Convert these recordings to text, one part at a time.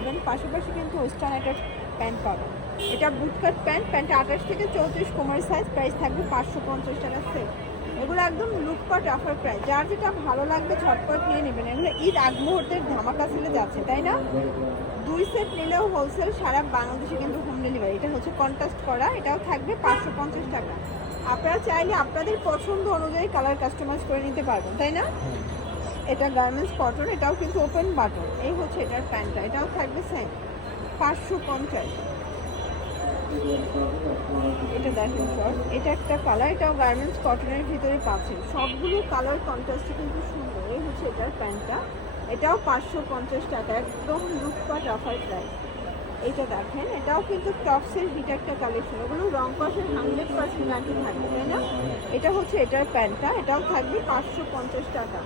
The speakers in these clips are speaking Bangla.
পাবেন। পাশাপাশি কিন্তু ওয়েস্টার্ন একটা প্যান্ট পাবেন। এটা বুটকাট প্যান্ট প্যান্ট আঠাশ থেকে চৌত্রিশ কোমর সাইজ প্রাইস থাকবে পাঁচশো পঞ্চাশ টাকা সেট এগুলো একদম লুটপাট অফার প্রাইস যার যেটা ভালো লাগবে ঝটপট নিয়ে নেবেন। এগুলো ঈদ আগ মুহূর্তের ধামাকা সেলে যাচ্ছে, তাই না? দুই সেট নিলেও হোলসেল সারা বাংলাদেশে কিন্তু হোম ডেলিভারি এটা হচ্ছে কন্ট্রাস্ট করা, এটাও থাকবে পাঁচশো পঞ্চাশ টাকা। আপনারা চাইলে আপনাদের পছন্দ অনুযায়ী কালার কাস্টমাইজ করে নিতে পারবেন, তাই না? এটা গার্মেন্টস কটন এটাও কিন্তু ওপেন বাটন এই হচ্ছে এটার প্যান্টটা, এটাও থাকবে সেম পাঁচশো পঞ্চাশ। এটা দেখেন শর্ট এটা একটা কালার এটাও গার্মেন্টস কটনের ভিতরে পাচ্ছে। সবগুলো কালার কন্ট্রাস্টে কিন্তু সুন্দর। এই হচ্ছে এটার প্যান্টটা। এটাও পাঁচশো পঞ্চাশ টাকা, একদম লুকপাট অফার প্রাইস এইটা দেখেন, এটাও কিন্তু টপসের হিট একটা কালেকশন এগুলো রং কষের হান্ড্রেড পার্সেন্ট গ্যারান্টি থাকবে, তাই না? এটা হচ্ছে এটার প্যান্টটা, এটাও থাকবে পাঁচশো পঞ্চাশ টাকা।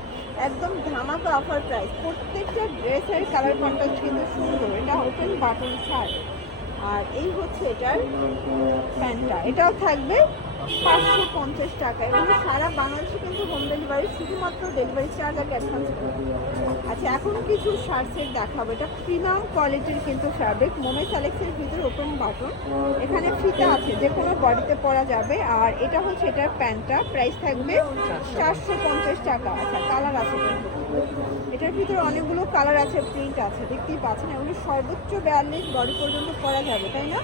একদম ধামাকা অফার প্রাইস প্রত্যেকটা ড্রেসের কালার কন্ট্রাস্ট কিন্তু সুন্দর, এটা ওপেন বাটন শার্ট আর এই হচ্ছে এটার প্যান্টটা, এটাও থাকবে পাঁচশো পঞ্চাশ টাকা। এবং সারা বাংলাদেশে কিন্তু হোম ডেলিভারি শুধুমাত্র ডেলিভারি চার্জ আর অ্যাডভান্স আচ্ছা এখন কিছু শার্টসের দেখাবো। এটা প্রিমিয়াম কোয়ালিটির কিন্তু ফ্যাব্রিক মোমে সালেক্সের ভিতরে ওপেন বাটন এখানে ফিতা আছে, যে কোনো বডিতে পরা যাবে। আর এটা হচ্ছে এটার প্যান্টটা প্রাইস থাকবে চারশো পঞ্চাশ টাকা। আচ্ছা কালার আছে এটার ভিতরে অনেকগুলো কালার আছে প্রিন্ট আছে, দেখতেই পাচ্ছেন। এগুলো সর্বোচ্চ বিয়াল্লিশ বডি পর্যন্ত পরা যাবে, তাই না?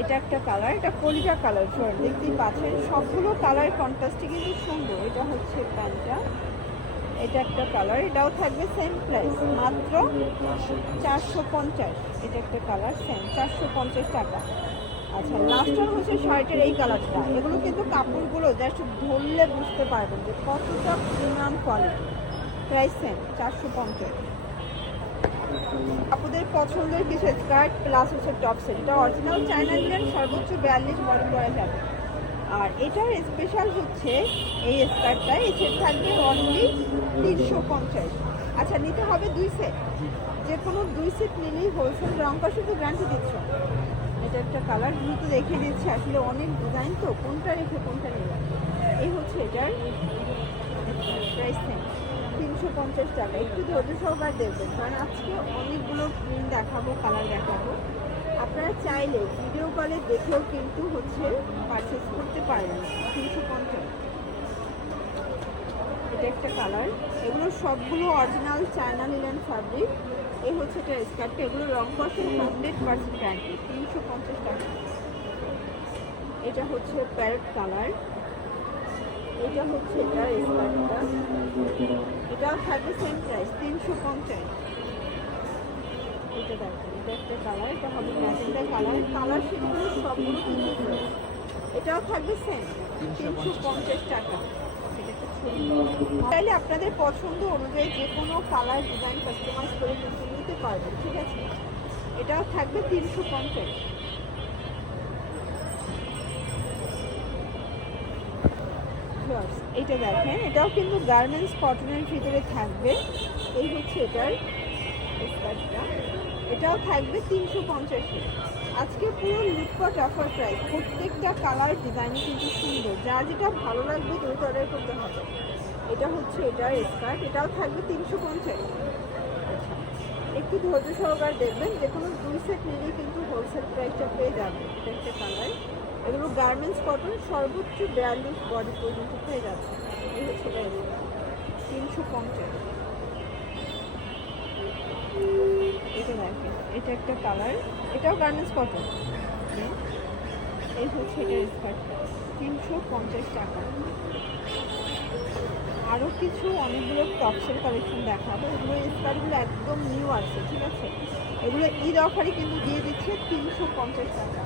এটা একটা কালার এটা কলিজা কালার জোর দেখতেই পাচ্ছেন, সবগুলো কালার কন্ট্রাস্টে কিন্তু সুন্দর। এটা হচ্ছে প্যান্টটা। এটা একটা কালার এটাও থাকবে সেম প্রাইস মাত্র চারশো পঞ্চাশ। এটা একটা কালার সেম চারশো পঞ্চাশ টাকা। আচ্ছা লাস্ট হচ্ছে শার্টের এই কালারটা এগুলো কিন্তু কাপড়গুলো জাস্ট ধরলে বুঝতে পারবেন যে কতটা প্রিমিয়াম কোয়ালিটি প্রাইস সেম চারশো পঞ্চাশ। আপনাদের পছন্দের কিছু স্কার্ট প্লাস হচ্ছে টপ সেট এটা অরিজিনাল চায়না ডিজাইন সর্বোচ্চ বিয়াল্লিশ বডি করা যাবে আর এটার স্পেশাল হচ্ছে এই স্কার্টটা এই সেট থাকবে অনলি তিনশো পঞ্চাশ। আচ্ছা নিতে হবে দুই সেট যে কোনো দুই সেট নিলেই হোলসেল রঙটা শুধু গ্যারান্টি দিচ্ছ। এটা একটা কালার দ্রুত দেখে দিচ্ছি, আসলে অনেক ডিজাইন তো। কোনটা রেখে কোনটা নেবে এই হচ্ছে এটার প্রাইস সেম তিনশো পঞ্চাশ টাকা। একটু ধৈর্য সহকার দেখবেন, কারণ আজকে অনেকগুলো প্রিন্ট দেখাবো কালার দেখাবো। আপনারা চাইলে ভিডিও কলে দেখেও কিন্তু হচ্ছে পারচেস করতে পারেন, তিনশো পঞ্চাশ। এটা একটা কালার এগুলো সবগুলো অরিজিনাল চায়না লিলেন ফ্যাব্রিক এই হচ্ছে এটা স্কার্টটা এগুলো রং কষে হান্ড্রেড পার্সেন্ট গ্যারান্টি তিনশো পঞ্চাশ টাকা। এটা হচ্ছে প্যারেট কালার এটা হচ্ছে এটার স্কার্টটা এটাও থাকবে সেম প্রাইস তিনশো পঞ্চাশ। এটা এটা একটা কালার এটা হবে ম্যাজেন্ডা কালার কালার সেগুলো এটাও থাকবে সেম তিনশো পঞ্চাশ টাকা। এটা একটা আপনাদের পছন্দ অনুযায়ী যে কোনো কালার ডিজাইন কাস্টমাইজ করে কিন্তু নিতে পারবেন, ঠিক আছে? এটাও থাকবে তিনশো পঞ্চাশ। Yours. এটা দেখেন, এটাও কিন্তু গার্মেন্টস কটনের ভিতরে থাকবে। এই হচ্ছে এটার স্কার্টটা এটাও থাকবে তিনশো পঞ্চাশে আজকে পুরো লুটপাট অফার প্রাইস প্রত্যেকটা কালার ডিজাইনই কিন্তু সুন্দর। যার যেটা ভালো লাগবে দ্রুত অর্ডার করতে হবে। এটা হচ্ছে এটার স্কার্ট এটাও থাকবে তিনশো পঞ্চাশ। একটু ধৈর্য সহকার দেখবেন যে কোনো দুই সেট নিলেই কিন্তু হোলসেল প্রাইসটা পেয়ে যাবে। এটা একটা কালার এগুলো গার্মেন্টস কটন সর্বোচ্চ বিয়াল্লিশ বডি পর্যন্ত হয়ে যাচ্ছে। এই হচ্ছে তিনশো পঞ্চাশ। এটা দেখেন, এটা একটা কালার এটাও গার্মেন্টস কটন এই হচ্ছে এটার স্কার্টটা তিনশো পঞ্চাশ টাকা। আরও কিছু অনেকগুলো টপসের কালেকশন দেখাবো। এগুলো স্কার্টগুলো একদম নিউ আছে, ঠিক আছে? এগুলো ঈদ অফারে কিন্তু দিয়ে দিচ্ছে তিনশো পঞ্চাশ টাকা।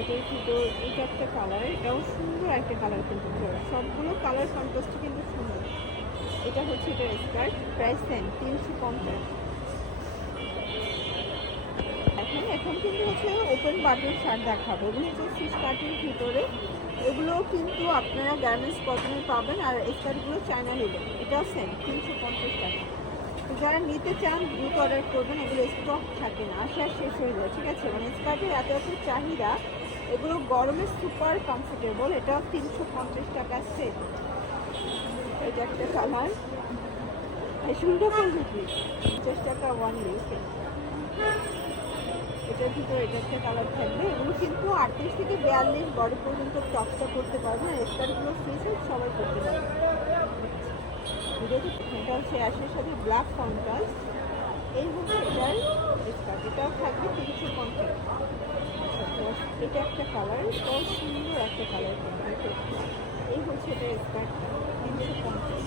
এটার ভিতর এটা একটা কালার এটাও সুন্দর একটা কালার কিন্তু। সবগুলো কালার কন্ট্রাস্ট কিন্তু সুন্দর। এটা হচ্ছে এটার স্কার্ট প্রাইস সেম তিনশো পঞ্চাশ। এখন এখন কিন্তু হচ্ছে ওপেন বাটন শার্ট দেখাবো। এগুলো হচ্ছে স্কার্টের ভিতরে। এগুলোও কিন্তু আপনারা গার্মেন্টস কটনের পাবেন আর স্কার্টগুলো চায়না নেবেন এটাও সেম তিনশো পঞ্চাশ টাকা। যারা নিতে চান দ্রুত অর্ডার করবেন, এগুলো স্টক থাকে না আসে আর শেষ হয়ে যায়, ঠিক আছে? মানে স্কার্টের এত এত চাহিদা এগুলো গরমে সুপার কমফোর্টেবল এটা তিনশো পঞ্চাশ টাকা সেট এটা একটা কালার করবে কি পঞ্চাশ টাকা ওয়ান লিখ এটার ভিতরে এটা একটা কালার থাকবে। এগুলো কিন্তু আটত্রিশ থেকে বিয়াল্লিশ বডি পর্যন্ত টপসটা করতে পারবেন স্কার্টগুলো ফ্রি সাইজ সবাই করতে পারবে। এটা অ্যাশের সাথে ব্ল্যাক কন্ট্রাস্ট এই হচ্ছে এটার স্কার্ট এটাও থাকবে তিনশো পঞ্চাশ এটা একটা কালার এটাও সুন্দর একটা কালার এই হচ্ছে স্কার্ট তিনশো পঞ্চাশ।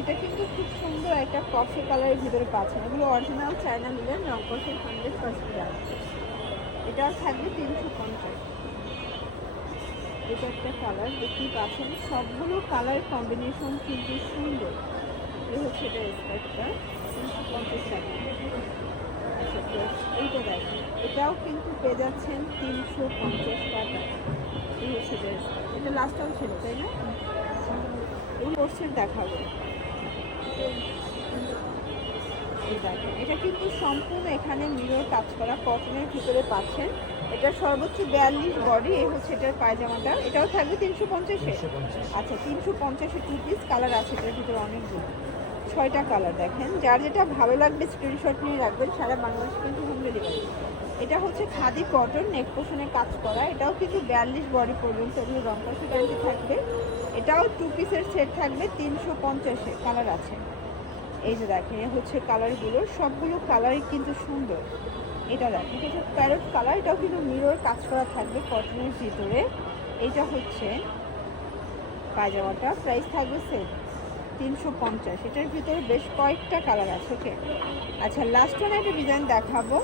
এটা কিন্তু খুব সুন্দর একটা কফি কালারের ভিতরে পাচ্ছেন। এগুলো অরিজিনাল চায়না মিলের রং হান্ড্রেড পার্সেন্ট এটা থাকবে তিনশো পঞ্চাশ। এটা একটা কালার দেখতেই পাচ্ছেন। সবগুলো কালার কম্বিনেশন কিন্তু সুন্দর। এই হচ্ছে এটা স্কার্টটা তিনশো পঞ্চাশ টাকা। এইটা দেখেন এটাও কিন্তু পেয়ে যাচ্ছেন তিনশো পঞ্চাশ টাকা। এই হচ্ছে এটা লাস্টটাও ছিল তাই না? এই কোর্সের দেখাবো। এটা কিন্তু সম্পূর্ণ এখানে মিরর কাজ করা কটনের ভিতরে পাচ্ছেন। এটা সর্বোচ্চ বিয়াল্লিশ বডি এই হচ্ছে এটার পায়জামাটা। এটাও থাকবে তিনশো পঞ্চাশে? আচ্ছা তিনশো পঞ্চাশে টু পিস কালার আছে এটার ভিতরে অনেকগুলো। ছয়টা কালার দেখেন। যার যেটা ভালো লাগবে স্ক্রিনশট নিয়ে রাখবেন, সারা বাংলাদেশ কিন্তু হোম ডেলিভারি এটা হচ্ছে খাদি কটন নেক পোষণে কাজ করা। এটাও কিন্তু বিয়াল্লিশ বডি পর্যন্ত এগুলো রংপাশি গ্যারান্টি থাকবে। এটাও টু পিসের সেট থাকবে, তিনশো পঞ্চাশে কালার আছে। এই যে দেখেন হচ্ছে কালারগুলো সবগুলো কালারই কিন্তু সুন্দর। এটা দেখেন, এটা প্যারট কালার এটাও কিন্তু মিরর কাজ করা থাকবে কটনের ভিতরে। এটা হচ্ছে পায়জামাটা প্রাইস থাকবে সেম তিনশো পঞ্চাশ। এটার ভিতরে বেশ কয়েকটা কালার আছে ওকে আচ্ছা লাস্ট ওয়ান একটা ডিজাইন দেখাবো।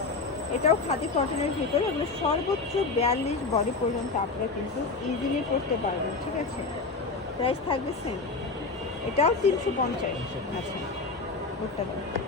এটাও খাদি কটনের ভিতরে এগুলো সর্বোচ্চ বিয়াল্লিশ বডি পর্যন্ত আপনারা কিন্তু ইজিলি করতে পারবেন, ঠিক আছে? প্রাইস থাকবে সেম এটাও তিনশো পঞ্চাশ। আচ্ছা বুঝতে পারবেন